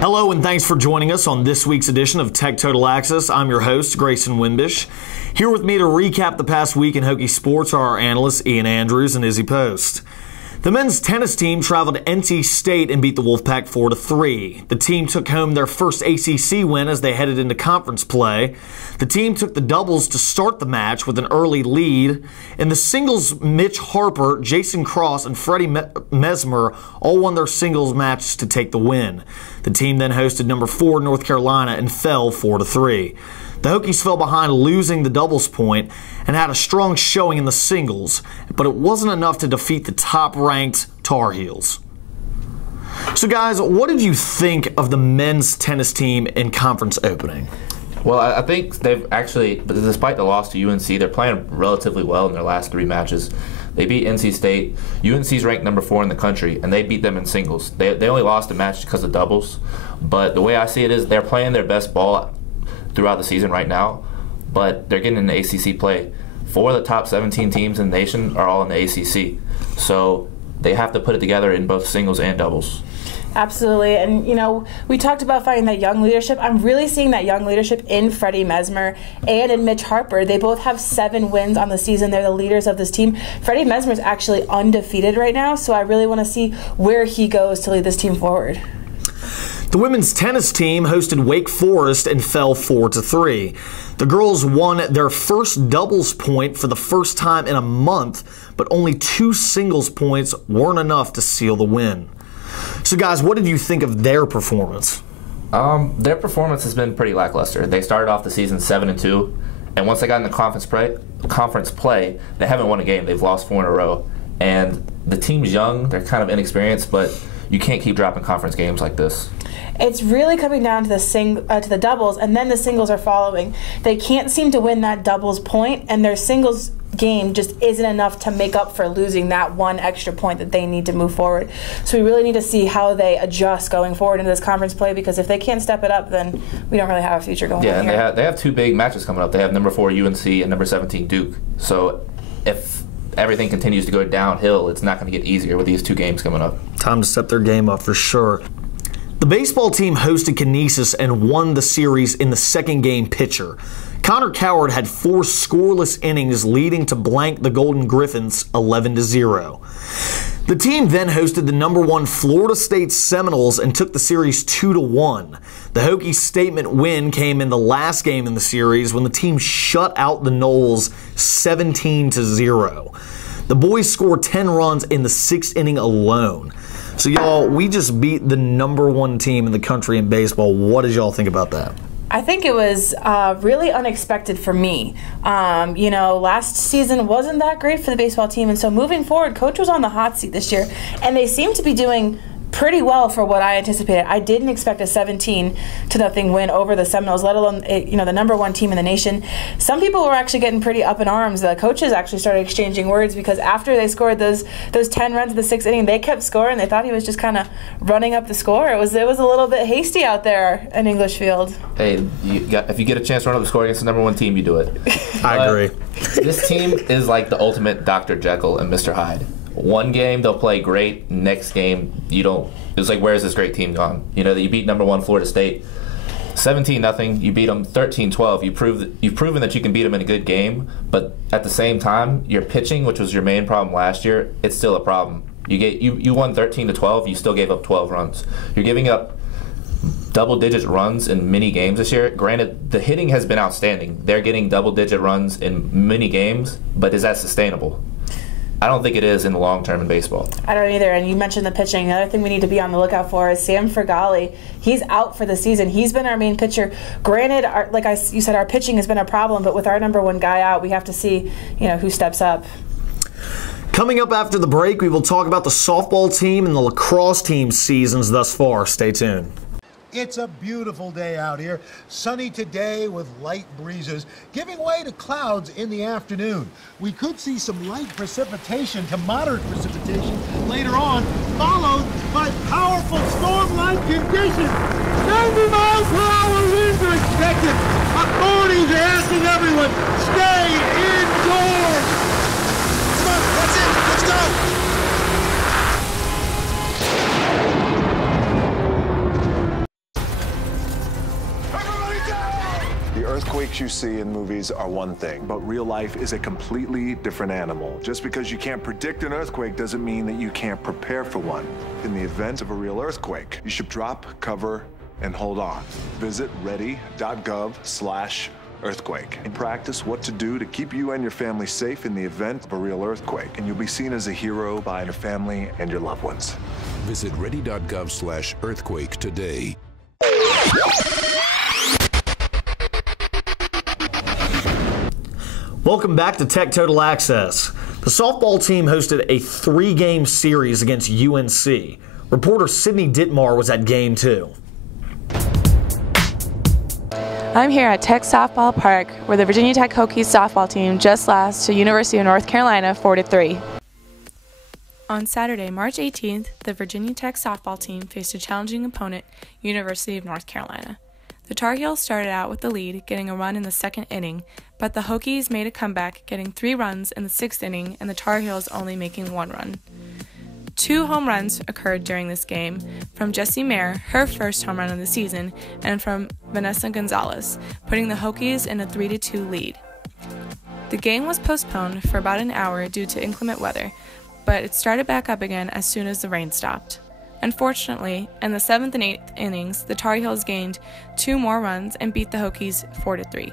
Hello and thanks for joining us on this week's edition of Tech Total Access. I'm your host, Grayson Wimbish. Here with me to recap the past week in Hokie sports are our analysts Ian Andrews and Izzy Post. The men's tennis team traveled to NC State and beat the Wolfpack 4-3. The team took home their first ACC win as they headed into conference play. The team took the doubles to start the match with an early lead. In the singles, Mitch Harper, Jason Cross, and Freddie Mesmer all won their singles matches to take the win. The team then hosted number 4 North Carolina and fell 4-3. The Hokies fell behind, losing the doubles point, and had a strong showing in the singles, but it wasn't enough to defeat the top-ranked Tar Heels. So guys, what did you think of the men's tennis team in conference opening? Well, I think they've actually, despite the loss to UNC, they're playing relatively well in their last 3 matches. They beat NC State. UNC's ranked number 4 in the country, and they beat them in singles. They only lost a match because of doubles, but the way I see it is they're playing their best ball throughout the season right now, but they're getting into ACC play. 4 of the top 17 teams in the nation are all in the ACC, so they have to put it together in both singles and doubles. Absolutely, and you know, we talked about finding that young leadership. I'm really seeing that young leadership in Freddie Mesmer and in Mitch Harper. They both have 7 wins on the season. They're the leaders of this team. Freddie Mesmer is actually undefeated right now, so I really want to see where he goes to lead this team forward. The women's tennis team hosted Wake Forest and fell 4-3. The girls won their first doubles point for the first time in a month, but only 2 singles points weren't enough to seal the win. So guys, what did you think of their performance? Their performance has been pretty lackluster. They started off the season 7-2, and once they got into conference play, they haven't won a game. They've lost 4 in a row. And the team's young, they're kind of inexperienced, but you can't keep dropping conference games like this. It's really coming down to the doubles, and then the singles are following. They can't seem to win that doubles point, and their singles game just isn't enough to make up for losing that 1 extra point that they need to move forward. So we really need to see how they adjust going forward into this conference play, because if they can't step it up, then we don't really have a future going on here. Yeah, and they have 2 big matches coming up. They have number 4 UNC and number 17 Duke. So if everything continues to go downhill, it's not going to get easier with these 2 games coming up. Time to step their game up for sure. The baseball team hosted Canisius and won the series in the 2nd game pitcher. Connor Coward had 4 scoreless innings, leading to blank the Golden Griffins 11-0. The team then hosted the number 1 Florida State Seminoles and took the series 2-1. The Hokie statement win came in the last game in the series when the team shut out the Noles 17-0. The boys scored 10 runs in the 6th inning alone. So y'all, we just beat the number 1 team in the country in baseball. What did y'all think about that? I think it was really unexpected for me. You know, last season wasn't that great for the baseball team, and so moving forward, Coach was on the hot seat this year, and they seem to be doing pretty well for what I anticipated. I didn't expect a 17-0 win over the Seminoles, let alone the number 1 team in the nation. Some people were actually getting pretty up in arms. The coaches actually started exchanging words, because after they scored those 10 runs in the 6th inning, they kept scoring. They thought he was just kind of running up the score. It was a little bit hasty out there in English Field. Hey, if you get a chance to run up the score against the number 1 team, you do it. I agree. This team is like the ultimate Dr. Jekyll and Mr. Hyde. 1 game they'll play great, next game you don't. It's like, where's this great team gone? You know, that you beat number 1 Florida State 17-0, you beat them 13-12. You've proven that you can beat them in a good game, but at the same time, your pitching, which was your main problem last year, it's still a problem. You won 13-12, you still gave up 12 runs. You're giving up double-digit runs in many games this year. Granted, the hitting has been outstanding. They're getting double-digit runs in many games, but is that sustainable? I don't think it is in the long term in baseball. I don't either. And you mentioned the pitching. Another thing we need to be on the lookout for is Sam Fergali. He's out for the season. He's been our main pitcher. Granted, you said, our pitching has been a problem, but with our number 1 guy out, we have to see, who steps up. Coming up after the break, we will talk about the softball team and the lacrosse team seasons thus far. Stay tuned. It's a beautiful day out here. Sunny today with light breezes, giving way to clouds in the afternoon. We could see some light precipitation to moderate precipitation later on, followed by powerful storm-like conditions. 90 miles per hour winds are expected. Authorities are asking everyone, stay indoors. Come on, that's it. Let's go. effects you see in movies are one thing, but real life is a completely different animal. Just because you can't predict an earthquake doesn't mean that you can't prepare for one. In the event of a real earthquake, you should drop, cover, and hold on. Visit ready.gov/earthquake and practice what to do to keep you and your family safe in the event of a real earthquake. And you'll be seen as a hero by your family and your loved ones. Visit ready.gov/earthquake today. Welcome back to Tech Total Access. The softball team hosted a 3-game series against UNC. Reporter Sydney Dittmar was at Game 2. I'm here at Tech Softball Park, where the Virginia Tech Hokies softball team just lost to University of North Carolina 4-3. On Saturday, March 18th, the Virginia Tech softball team faced a challenging opponent, University of North Carolina. The Tar Heels started out with the lead, getting a run in the second inning, but the Hokies made a comeback, getting 3 runs in the 6th inning, and the Tar Heels only making 1 run. 2 home runs occurred during this game, from Jessie Mayer, her first home run of the season, and from Vanessa Gonzalez, putting the Hokies in a 3-2 lead. The game was postponed for about an hour due to inclement weather, but it started back up again as soon as the rain stopped. Unfortunately, in the 7th and 8th innings, the Tar Heels gained 2 more runs and beat the Hokies 4-3.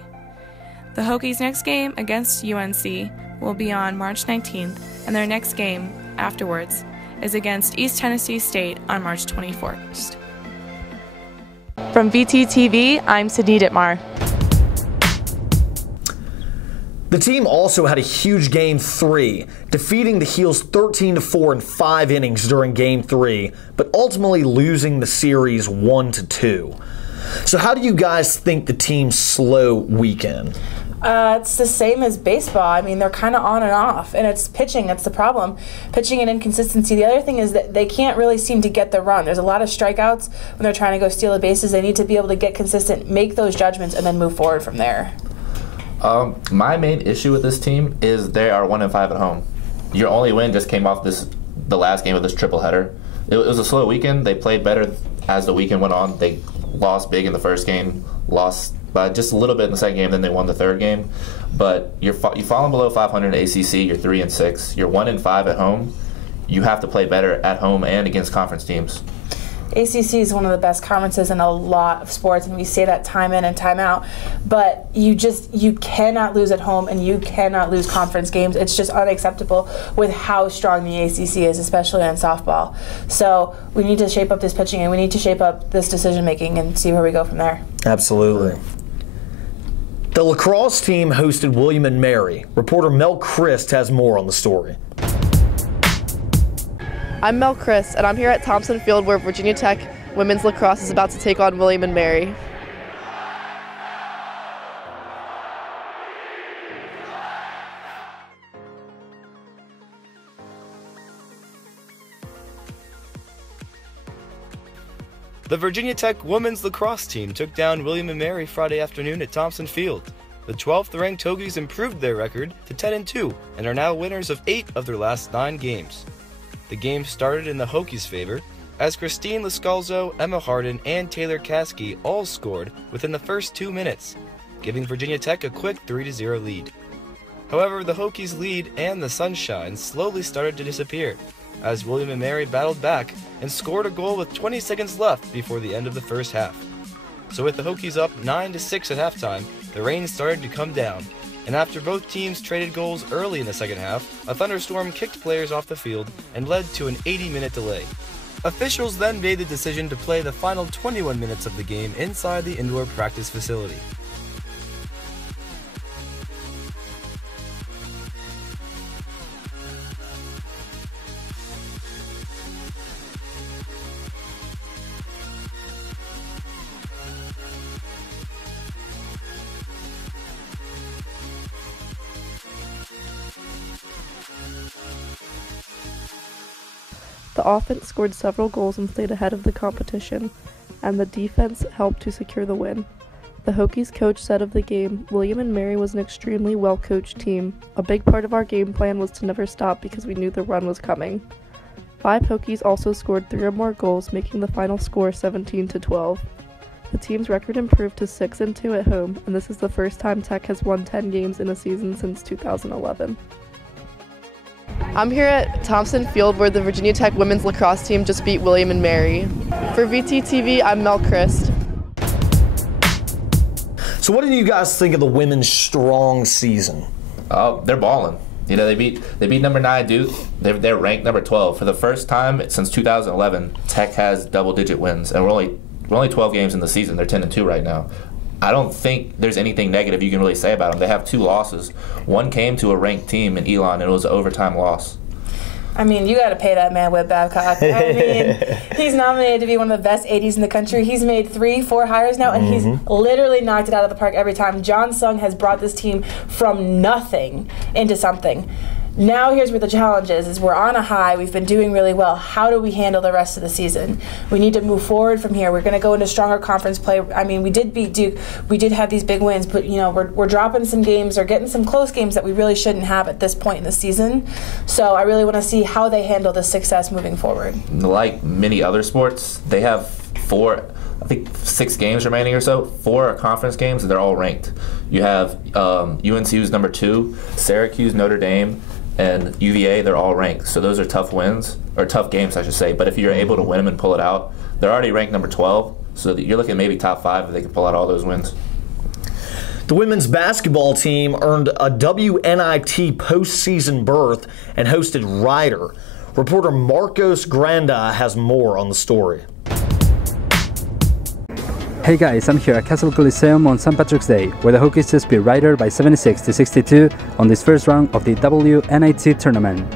The Hokies' next game against UNC will be on March 19th, and their next game afterwards is against East Tennessee State on March 24th. From VTTV, I'm Sydney Dittmar. The team also had a huge Game 3, defeating the Heels 13-4 in 5 innings during Game 3, but ultimately losing the series 1-2. So how do you guys think the team's slow weekend? It's the same as baseball. I mean, they're kind of on and off, and it's pitching. That's the problem. Pitching and inconsistency. The other thing is that they can't really seem to get the run. There's a lot of strikeouts when they're trying to go steal the bases. They need to be able to get consistent, make those judgments, and then move forward from there. My main issue with this team is they are 1-5 at home. Your only win just came off the last game of this triple header. It was a slow weekend. They played better as the weekend went on. They lost big in the first game, lost by just a little bit in the second game, then they won the third game. But you've fallen below 500 in ACC. You're 3-6. You're 1-5 at home. You have to play better at home and against conference teams. ACC is one of the best conferences in a lot of sports, and we say that time in and time out. But you cannot lose at home, and you cannot lose conference games. It's just unacceptable with how strong the ACC is, especially on softball. So we need to shape up this pitching, and we need to shape up this decision making, and see where we go from there. Absolutely. The lacrosse team hosted William and Mary. Reporter Mel Christ has more on the story. I'm Mel Chris, and I'm here at Thompson Field where Virginia Tech women's lacrosse is about to take on William and Mary. The Virginia Tech women's lacrosse team took down William and Mary Friday afternoon at Thompson Field. The 12th-ranked Hokies improved their record to 10-2 and are now winners of 8 of their last 9 games. The game started in the Hokies' favor, as Christine Lascalzo, Emma Harden, and Taylor Caskey all scored within the first 2 minutes, giving Virginia Tech a quick 3-0 lead. However, the Hokies' lead and the sunshine slowly started to disappear, as William and Mary battled back and scored a goal with 20 seconds left before the end of the first half. So with the Hokies up 9-6 at halftime, the rain started to come down, and after both teams traded goals early in the second half, a thunderstorm kicked players off the field and led to an 80-minute delay. Officials then made the decision to play the final 21 minutes of the game inside the indoor practice facility. The offense scored several goals and played ahead of the competition, and the defense helped to secure the win. The Hokies coach said of the game, William and Mary was an extremely well-coached team. A big part of our game plan was to never stop because we knew the run was coming. 5 Hokies also scored 3 or more goals, making the final score 17-12. The team's record improved to 6-2 at home, and this is the first time Tech has won 10 games in a season since 2011. I'm here at Thompson Field where the Virginia Tech women's lacrosse team just beat William and Mary. For VTTV, I'm Mel Christ. So what do you guys think of the women's strong season? They're balling. You know, they beat number 9 Duke. They're ranked number 12 for the first time since 2011. Tech has double-digit wins, and we're only 12 games in the season. They're 10-2 right now. I don't think there's anything negative you can really say about them. They have 2 losses. One came to a ranked team in Elon, and it was an overtime loss. I mean, you got to pay that man, Whit Babcock. I mean, he's nominated to be one of the best 80s in the country. He's made 3-4 hires now, and he's literally knocked it out of the park every time. John Sung has brought this team from nothing into something. Now here's where the challenge is we're on a high. We've been doing really well. How do we handle the rest of the season? We need to move forward from here. We're going to go into stronger conference play. I mean, we did beat Duke. We did have these big wins, but, you know, we're dropping some games or getting some close games that we really shouldn't have at this point in the season. So I really want to see how they handle the success moving forward. Like many other sports, they have 6 games remaining or so. 4 conference games, and they're all ranked. You have UNC, who's number 2, Syracuse, Notre Dame, and UVA. They're all ranked. So those are tough wins, or tough games, I should say. But if you're able to win them and pull it out, they're already ranked number 12. So you're looking maybe top 5 if they can pull out all those wins. The women's basketball team earned a WNIT postseason berth and hosted Ryder. Reporter Marcos Granda has more on the story. Hey guys, I'm here at Castle Coliseum on St. Patrick's Day, where the Hokies just beat Ryder by 76-62 on this first round of the WNIT tournament.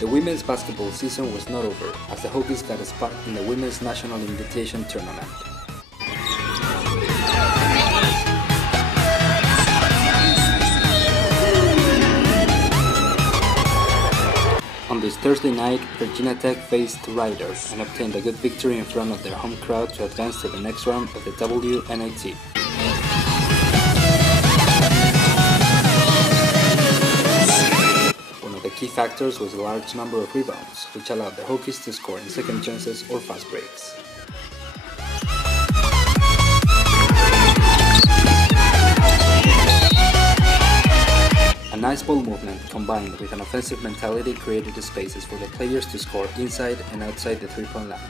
The women's basketball season was not over, as the Hokies got a spot in the Women's National Invitation Tournament. On this Thursday night, Virginia Tech faced Ryder and obtained a good victory in front of their home crowd to advance to the next round of the WNIT. The key factors was a large number of rebounds, which allowed the Hokies to score in second chances or fast breaks. A nice ball movement combined with an offensive mentality created the spaces for the players to score inside and outside the three-point line.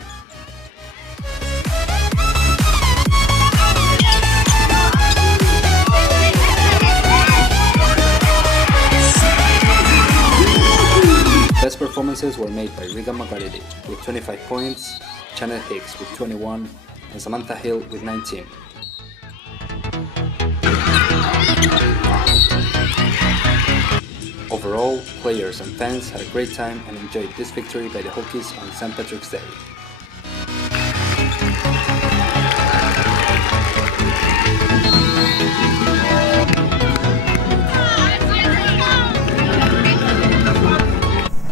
Best performances were made by Regan McGrady with 25 points, Janet Hicks with 21, and Samantha Hill with 19. Overall, players and fans had a great time and enjoyed this victory by the Hokies on St. Patrick's Day.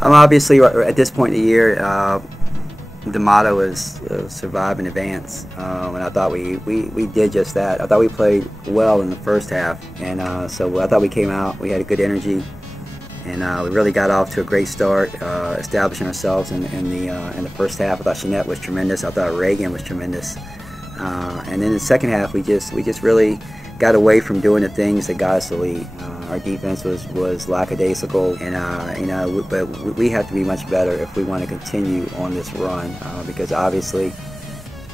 Obviously, at this point in the year, the motto is survive and advance, and I thought we did just that. I thought we played well in the first half, and so I thought we came out, we had a good energy, and we really got off to a great start, establishing ourselves in the first half. I thought Jeanette was tremendous. I thought Reagan was tremendous, and then in the second half, we just really got away from doing the things that got us the lead. Our defense was lackadaisical, and but we have to be much better if we want to continue on this run. Because obviously,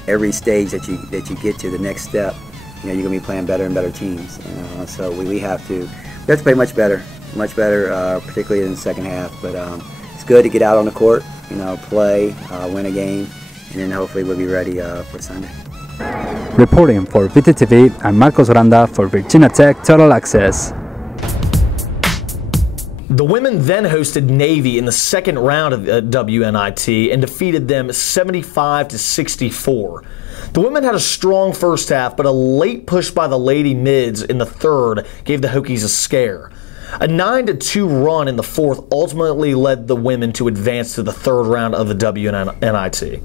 every stage that you get to the next step, you're going to be playing better and better teams. So we have to play much better, particularly in the second half. But it's good to get out on the court, play, win a game, and then hopefully we'll be ready for Sunday. Reporting for VTTV, I'm Marcos Granda for Virginia Tech Total Access. The women then hosted Navy in the second round of WNIT and defeated them 75-64. The women had a strong first half, but a late push by the Lady Mids in the third gave the Hokies a scare. A 9-2 run in the fourth ultimately led the women to advance to the third round of the WNIT.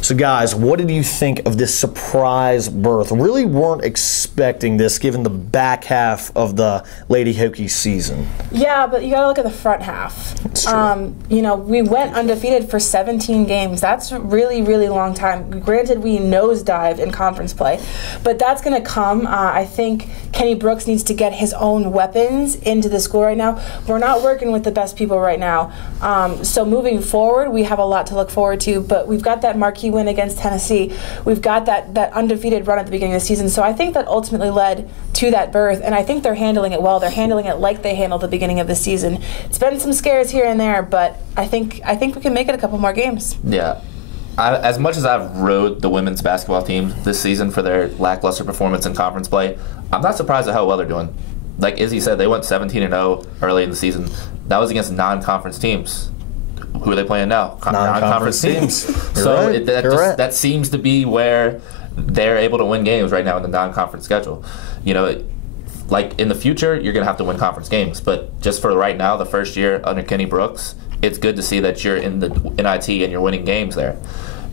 So, guys, what did you think of this surprise berth? Really weren't expecting this given the back half of the Lady Hokie season. Yeah, but you got to look at the front half. That's true. We went undefeated for 17 games. That's a really, really long time. Granted, we nosedived in conference play, but that's going to come. I think Kenny Brooks needs to get his own weapons into the school right now. We're not working with the best people right now. So moving forward, we have a lot to look forward to, but we've got that marquee win against Tennessee. We've got that undefeated run at the beginning of the season. So I think that ultimately led to that berth, and I think they're handling it well. They're handling it like they handled the beginning of the season. It's been some scares here and there, but I think we can make it a couple more games. Yeah. As much as I've rode the women's basketball team this season for their lackluster performance in conference play, I'm not surprised at how well they're doing. Like Izzy said, they went 17-0 early in the season. That was against non-conference teams. Who are they playing now? Non-conference teams. So right. That seems to be where they're able to win games right now in the non-conference schedule. Like in the future, you're going to have to win conference games. But just for right now, the first year under Kenny Brooks, it's good to see that you're in the NIT and you're winning games there.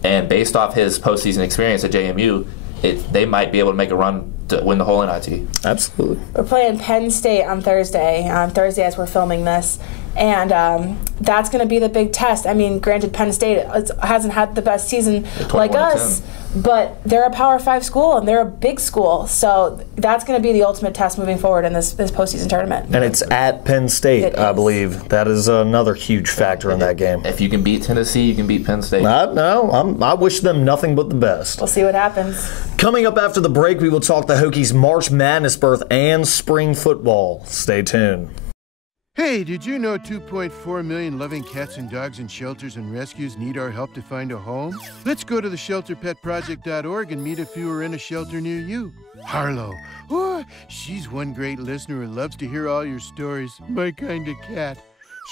And based off his postseason experience at JMU, they might be able to make a run to win the whole NIT. Absolutely. We're playing Penn State on Thursday as we're filming this. And that's going to be the big test. I mean, granted, Penn State hasn't had the best season like us, but they're a Power 5 school and they're a big school. So that's going to be the ultimate test moving forward in this postseason tournament. And it's at Penn State, I believe. That is another huge factor in that game. If you can beat Tennessee, you can beat Penn State. I wish them nothing but the best. We'll see what happens. Coming up after the break, we will talk the Hokies' March Madness berth and spring football. Stay tuned. Hey, did you know 2.4 million loving cats and dogs in shelters and rescues need our help to find a home? Let's go to theshelterpetproject.org and meet a few who are in a shelter near you. Harlow, she's one great listener who loves to hear all your stories. My kind of cat.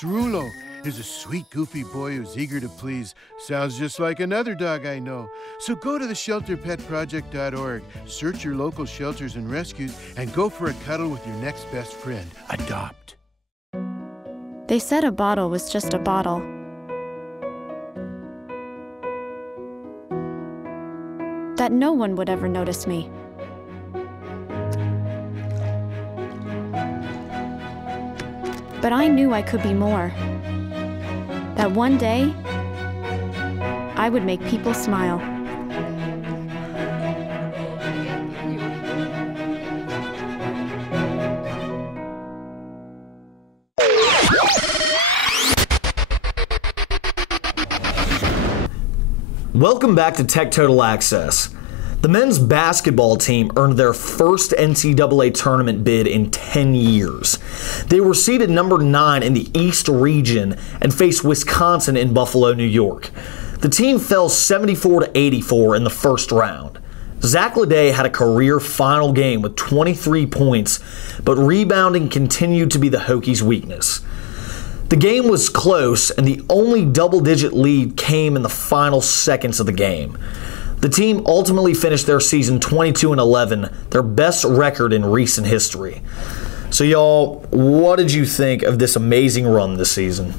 Cerulo is a sweet, goofy boy who's eager to please. Sounds just like another dog I know. So go to theshelterpetproject.org, search your local shelters and rescues, and go for a cuddle with your next best friend. Adopt. They said a bottle was just a bottle. That no one would ever notice me. But I knew I could be more. That one day, I would make people smile. Welcome back to Tech Total Access. The men's basketball team earned their first NCAA tournament bid in 10 years. They were seeded number 9 in the East region and faced Wisconsin in Buffalo, New York. The team fell 74-84 in the first round. Zach Leday had a career final game with 23 points, but rebounding continued to be the Hokies' weakness. The game was close, and the only double-digit lead came in the final seconds of the game. The team ultimately finished their season 22-11, their best record in recent history. So, y'all, what did you think of this amazing run this season?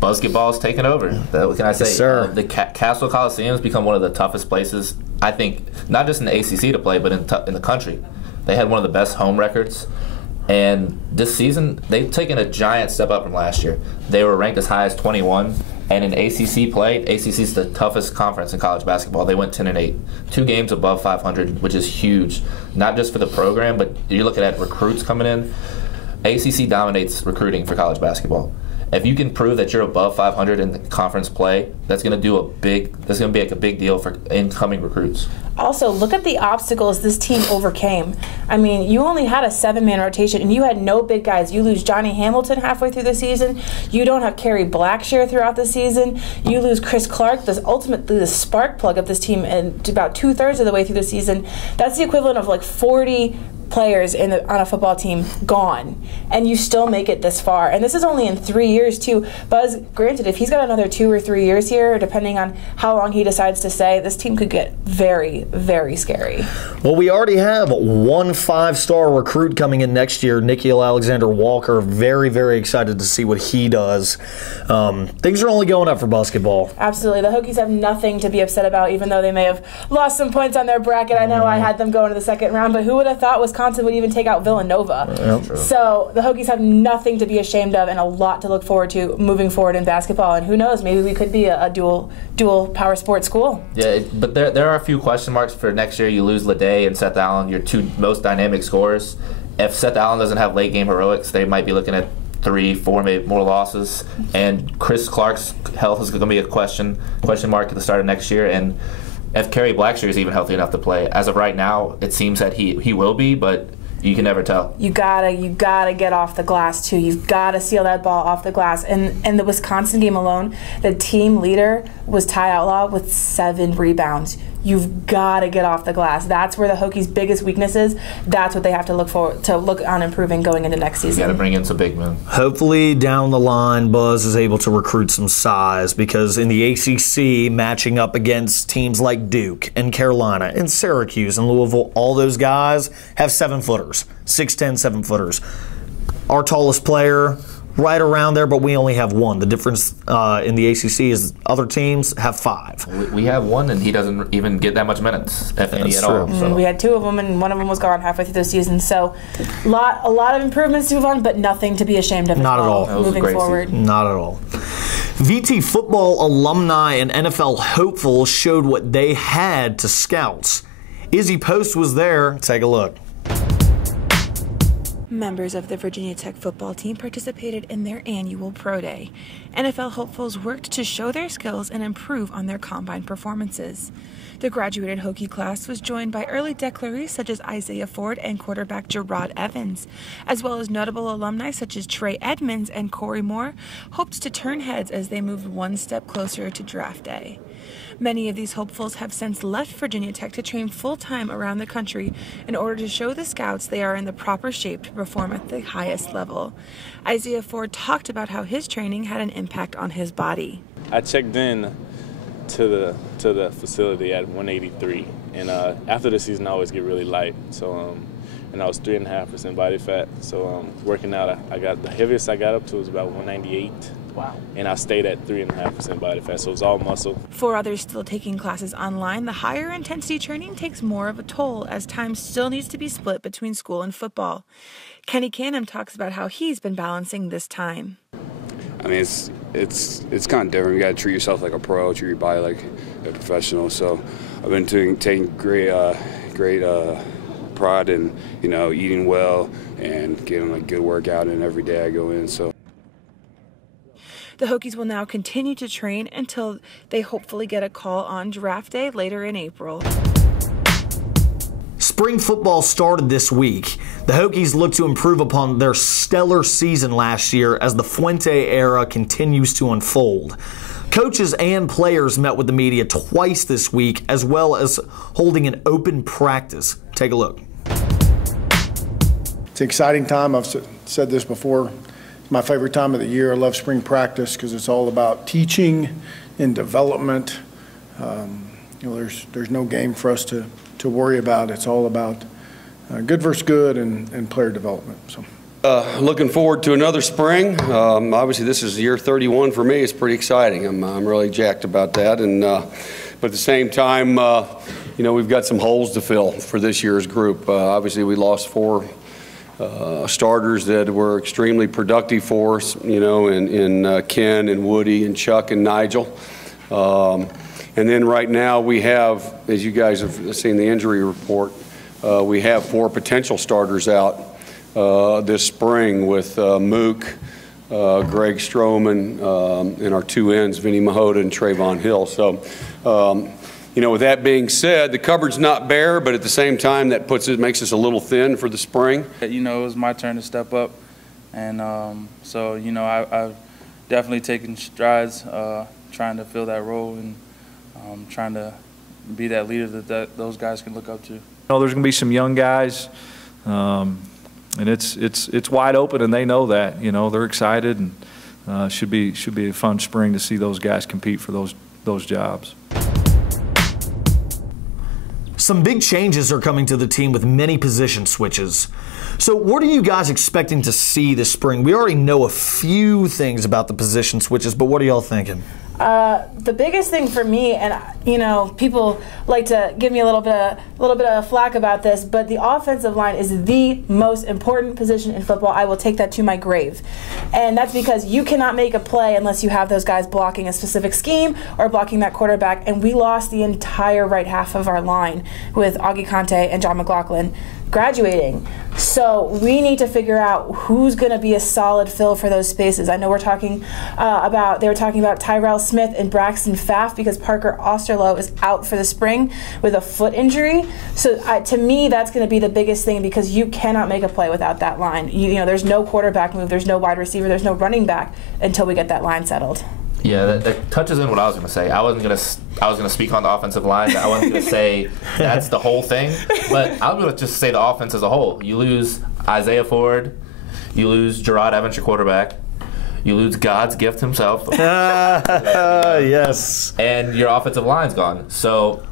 Basketball's taken over. What can I say? Yes, sir. The Castle Coliseum has become one of the toughest places, I think, not just in the ACC to play, but in the country. They had one of the best home records. And this season, they've taken a giant step up from last year. They were ranked as high as 21. And in ACC play, ACC is the toughest conference in college basketball. They went 10-8. 2 games above 500, which is huge. Not just for the program, but you're looking at recruits coming in. ACC dominates recruiting for college basketball. If you can prove that you're above 500 in the conference play, that's going to be like a big deal for incoming recruits. Also, look at the obstacles this team overcame. I mean, you only had a 7-man rotation, and you had no big guys. You lose Johnny Hamilton halfway through the season. You don't have Kerry Blackshear throughout the season. You lose Chris Clark, ultimately the spark plug of this team, and about 2/3 of the way through the season. That's the equivalent of like 40 players on a football team gone, and you still make it this far. And this is only in 3 years too. Buzz, granted, if he's got another 2 or 3 years here, depending on how long he decides to stay, this team could get very, very scary. Well, we already have one 5-star recruit coming in next year, Nikhil Alexander-Walker. Very, very excited to see what he does. Things are only going up for basketball. Absolutely. The Hokies have nothing to be upset about, even though they may have lost some points on their bracket. I know I had them going to the second round, but who would have thought Wisconsin would even take out Villanova? Yep. So the Hokies have nothing to be ashamed of and a lot to look forward to moving forward in basketball. And who knows, maybe we could be a dual power sports school. Yeah, but there are a few question marks for next year. You lose Leday and Seth Allen, your two most dynamic scorers. If Seth Allen doesn't have late game heroics, they might be looking at 3, 4, maybe more losses. And Chris Clark's health is going to be a question mark at the start of next year. And if Kerry Blackshear is even healthy enough to play, as of right now, it seems that he will be, but you can never tell. You gotta get off the glass too. You've gotta seal that ball off the glass. And the Wisconsin game alone, the team leader was Ty Outlaw with 7 rebounds. You've got to get off the glass. That's where the Hokies' biggest weakness is. That's what they have to look on improving going into next season. You got to bring in some big men. Hopefully down the line, Buzz is able to recruit some size, because in the ACC, matching up against teams like Duke and Carolina and Syracuse and Louisville, all those guys have 7-footers, 6'10", 7-footers. Our tallest player, right around there, but we only have 1. The difference in the ACC is other teams have 5. We have 1, and he doesn't even get that much minutes, if any at all. So. We had 2 of them, and one of them was gone halfway through the season. So a lot of improvements to move on, but nothing to be ashamed of. Not at all. Moving forward. Not at all. VT football alumni and NFL hopefuls showed what they had to scouts. Izzy Post was there. Take a look. Members of the Virginia Tech football team participated in their annual Pro Day. NFL hopefuls worked to show their skills and improve on their combine performances. The graduated Hokie class was joined by early declarees such as Isaiah Ford and quarterback Gerard Evans, as well as notable alumni such as Trey Edmonds and Corey Moore, hoped to turn heads as they moved one step closer to draft day. Many of these hopefuls have since left Virginia Tech to train full-time around the country in order to show the scouts they are in the proper shape to perform at the highest level. Isaiah Ford talked about how his training had an impact on his body. I checked in to the facility at 183, and after the season I always get really light, so and I was 3.5% body fat, so working out, I got the heaviest I got up to was about 198. Wow. And I stayed at 3.5% body fat, so it was all muscle. For others still taking classes online, the higher intensity training takes more of a toll as time still needs to be split between school and football. Kenny Canham talks about how he's been balancing this time. I mean, it's kind of different. You got to treat yourself like a pro, treat your body like a professional. So I've been taking great pride in, eating well and getting a good workout in every day I go in. So. The Hokies will now continue to train until they hopefully get a call on draft day later in April. Spring football started this week. The Hokies look to improve upon their stellar season last year as the Fuente era continues to unfold. Coaches and players met with the media twice this week, as well as holding an open practice. Take a look. It's an exciting time. I've said this before. My favorite time of the year. I love spring practice because it's all about teaching and development. There's no game for us to worry about. It's all about good versus good and player development. So. Looking forward to another spring. Obviously, this is year 31 for me. It's pretty exciting. I'm really jacked about that. And but at the same time, we've got some holes to fill for this year's group. Obviously, we lost 4. Starters that were extremely productive for us, in Ken and Woody and Chuck and Nigel. And then right now we have, as you guys have seen the injury report, we have 4 potential starters out this spring with Mook, Greg Stroman, and our 2 ends, Vinny Mahota and Trayvon Hill. So, with that being said, the cupboard's not bare, but at the same time, that makes us a little thin for the spring. It was my turn to step up, and so I've definitely taken strides trying to fill that role and trying to be that leader that those guys can look up to. There's going to be some young guys And it's wide open, and they know that. You know, they're excited, and should be a fun spring to see those guys compete for those jobs. Some big changes are coming to the team with many position switches. So what are you guys expecting to see this spring? We already know a few things about the position switches, but what are y'all thinking? The biggest thing for me, and you know, people like to give me a little bit of flack about this, but the offensive line is the most important position in football. I will take that to my grave, and that's because you cannot make a play unless you have those guys blocking a specific scheme or blocking that quarterback. And we lost the entire right half of our line with Augie Conte and John McLaughlin graduating. So we need to figure out who's going to be a solid fill for those spaces. I know we're talking they were talking about Tyrell Smith and Braxton Pfaff because Parker Osterloh is out for the spring with a foot injury. So to me, that's going to be the biggest thing because you cannot make a play without that line. You know, there's no quarterback move, there's no wide receiver, there's no running back until we get that line settled. Yeah, that touches in what I was going to say. I was going to speak on the offensive line. I wasn't going to say that's the whole thing. But I'm going to just say the offense as a whole. You lose Isaiah Ford. You lose Gerard Evans, your quarterback. You lose God's gift himself. Yes. And your offensive line's gone. So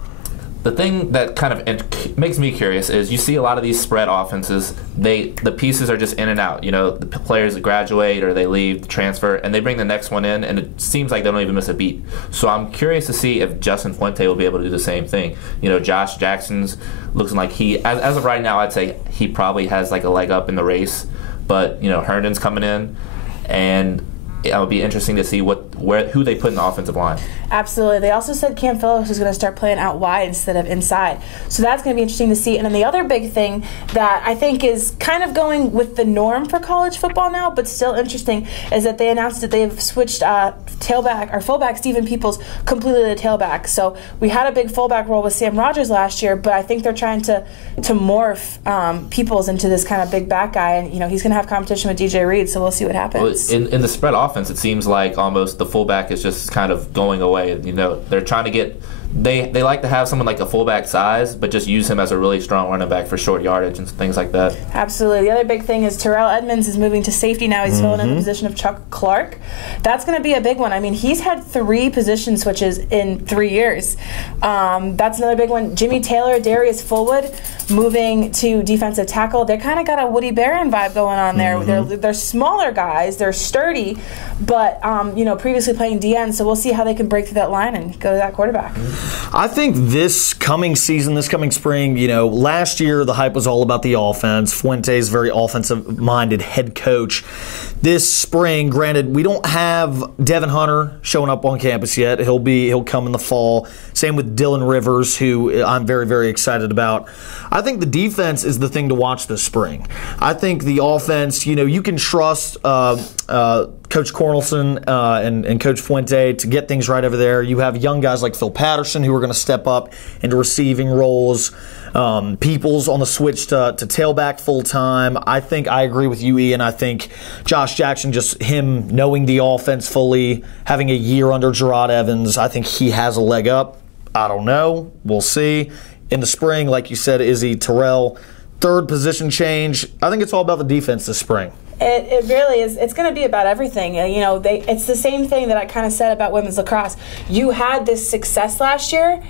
the thing that kind of makes me curious is you see a lot of these spread offenses, the pieces are just in and out. You know, the players graduate or they leave, transfer, and they bring the next one in, and it seems like they don't even miss a beat. So I'm curious to see if Justin Fuente will be able to do the same thing. You know, Josh Jackson's looking like as of right now, I'd say he probably has like a leg up in the race. But, you know, Herndon's coming in, and it would be interesting to see who they put in the offensive line. Absolutely. They also said Cam Phillips is going to start playing out wide instead of inside. So that's going to be interesting to see. And then the other big thing that I think is kind of going with the norm for college football now, but still interesting, is that they announced that they've switched fullback Stephen Peoples completely to tailback. So we had a big fullback role with Sam Rogers last year, but I think they're trying to morph Peoples into this kind of big back guy. And, you know, he's going to have competition with DJ Reed, so we'll see what happens. Well, in the spread offense, it seems like almost the fullback is just kind of going away. You know, they're trying to get they like to have someone like a fullback size, but just use him as a really strong running back for short yardage and things like that. Absolutely. The other big thing is Terrell Edmonds is moving to safety now. He's filling in the position of Chuck Clark. That's going to be a big one. I mean, he's had 3 position switches in 3 years. That's another big one. Jimmy Taylor, Darius Fullwood moving to defensive tackle. They kind of got a Woody Barron vibe going on there. They're smaller guys. They're sturdy, but you know, previously playing DN, so we'll see how they can break through that line and go to that quarterback. I think this coming season, this coming spring, you know, last year the hype was all about the offense. Fuente's very offensive-minded head coach. This spring, granted, we don't have Devin Hunter showing up on campus yet. He'll come in the fall. Same with Dylan Rivers, who I'm very, very excited about. I think the defense is the thing to watch this spring. I think the offense, you know, you can trust Coach Cornelson and Coach Fuente to get things right over there. You have young guys like Phil Patterson who are going to step up into receiving roles. Peoples on the switch to tailback full-time. I think I agree with you, Ian. I think Josh Jackson, just him knowing the offense fully, having a year under Gerard Evans, I think he has a leg up. I don't know. We'll see. In the spring, like you said, Izzy, Terrell, third position change. I think it's all about the defense this spring. It really is. It's going to be about everything. You know, it's the same thing that I kind of said about women's lacrosse. You had this success last year.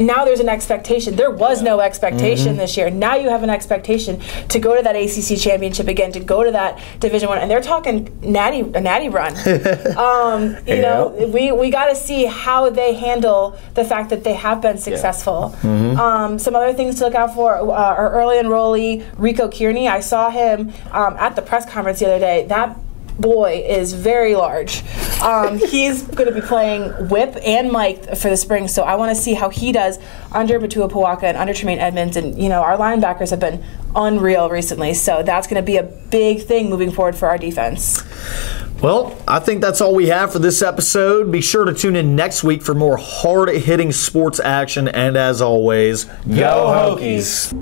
Now there's an expectation. There was no expectation this year. Now you have an expectation to go to that ACC championship again, to go to that Division I, and they're talking a natty run. You know, we got to see how they handle the fact that they have been successful. Some other things to look out for are early enrollee Rico Kearney. I saw him at the press conference the other day. That boy is very large. He's going to be playing whip and Mike for the spring, so I want to see how he does under Batua Pawaka and under Tremaine Edmonds. And, you know, our linebackers have been unreal recently, so that's going to be a big thing moving forward for our defense. Well, I think that's all we have for this episode. Be sure to tune in next week for more hard-hitting sports action, and as always, go Hokies!